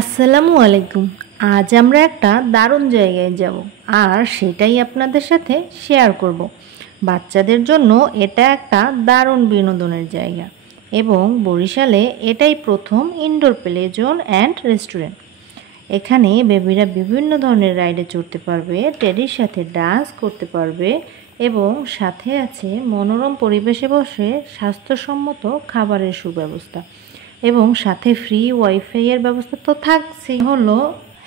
আসসালামু আলাইকুম। আজ আমরা একটা দারুণ জায়গায় যাব আর সেটাই আপনাদের সাথে শেয়ার করব। বাচ্চাদের জন্য এটা একটা দারুণ বিনোদনের জায়গা এবং বরিশালে এটাই প্রথম indoor play zone and restaurant. এখানে বেবিরা বিভিন্ন ধরনের রাইডে চড়তে পারবে, টেডির সাথে ডান্স করতে পারবে এবং সাথে আছে মনোরম পরিবেশে বসে স্বাস্থ্যসম্মত খাবারের সুব্যবস্থা এবং সাথে ফ্রি ওয়াইফাই এর ব্যবস্থা তো থাকছে। হলো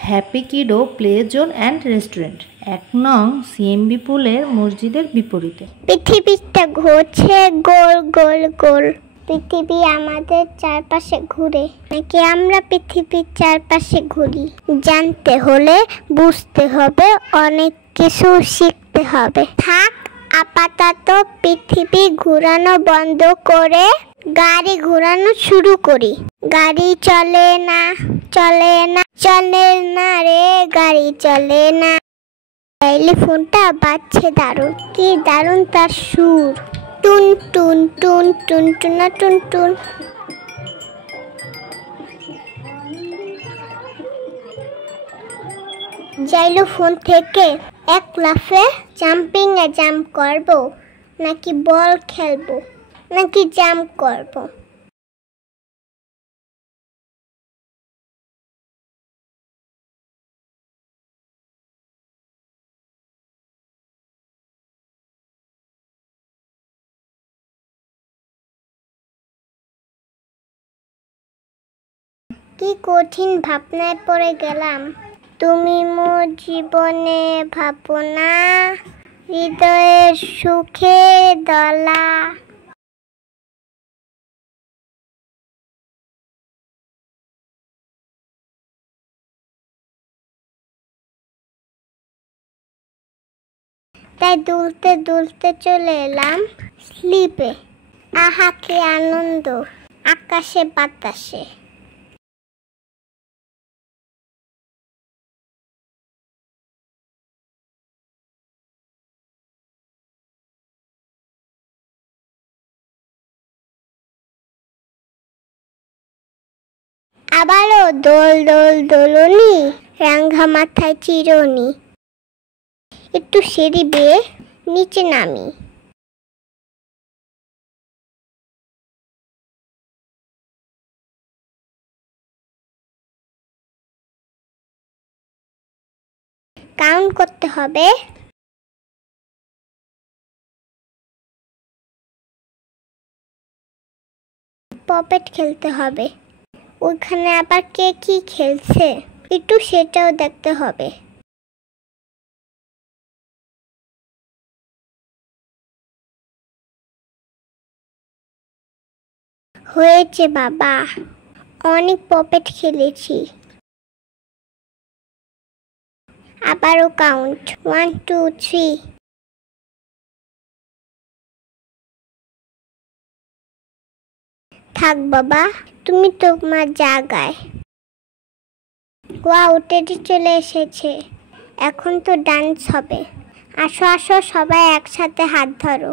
happy kiddo play zone and restaurant, ১ নং সিএমবি পুলের মসজিদের বিপরীতে। পৃথিবীটা ঘুরছে গোল গোল গোল। পৃথিবী আমাদের চারপাশে ঘুরে নাকি আমরা পৃথিবীর চারপাশে ঘুরি? জানতে হলে বুঝতে হবে, অনেক কিছু শিখতে হবে। থাক আপাতত পৃথিবী ঘোরানো বন্ধ করে গাড়ি ঘোরানো শুরু করি। গাড়ি চলে না চলে না চলে না রে, গাড়ি চলে না। টেলিফোনটা বাজছে দারুণ, কি দারুণ তার সুর। টুন টুন টুন টুন টুনা টুন টুন। যাইলো ফোন থেকে এক লাফে জাম্পিং এ জাম্প করবো নাকি বল খেলবো নাকি জাম্প করবো? কি কঠিন ভাবনায় পড়ে গেলাম। তুমি মোর জীবনে ভাবনা, হৃদয়ের সুখে দলা। তাই দুলতে দুলতে চলে এলাম স্লিপে। আহা কি আনন্দ আকাশে বাতাসে। আবারও দোল দোল দোলনি, রাঙ্গা মাথায় চিরনি। একটু সিঁড়ি বেয়ে নিচে নামি। কাউন্ট করতে হবে। পপেট খেলতে হবে। ওইখানে আবার কে কি খেলছে একটু সেটাও দেখতে হবে। হয়েছে বাবা, অনেক পপেট খেলেছি। আবারও কাউন্ট, 1 2 3। থাক বাবা, তুমি তোমার জায়গায়। ওয়াও, টেডি চলে এসেছে। এখন তো ডান্স হবে। আসো আসো সবাই একসাথে হাত ধরো।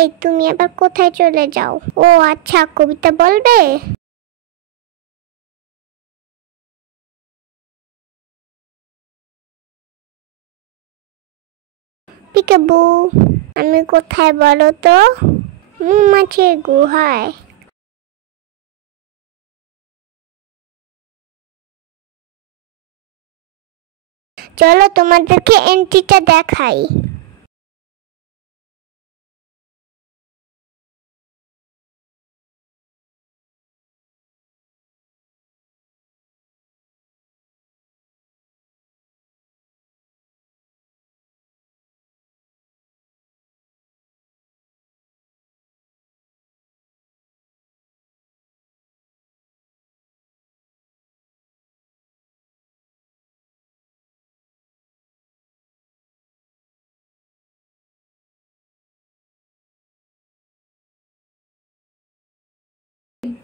এই তুমি আবার কোথায় চলে যাও? ও আচ্ছা, কবিতা বলবে? পিকাবু, আমি কোথায় বলো তো? মৌমাছির গুহায়। চলো তোমাদেরকে এন্ট্রিটা দেখাই।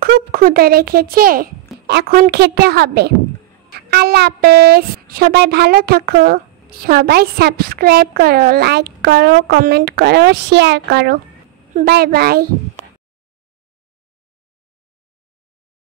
খুব ক্ষুধা রেখেছে, এখন খেতে হবে। আল্লাহ হাফেজ, সবাই ভালো থাকো। সবাই সাবস্ক্রাইব করো, লাইক করো, কমেন্ট করো, শেয়ার করো। Bye bye.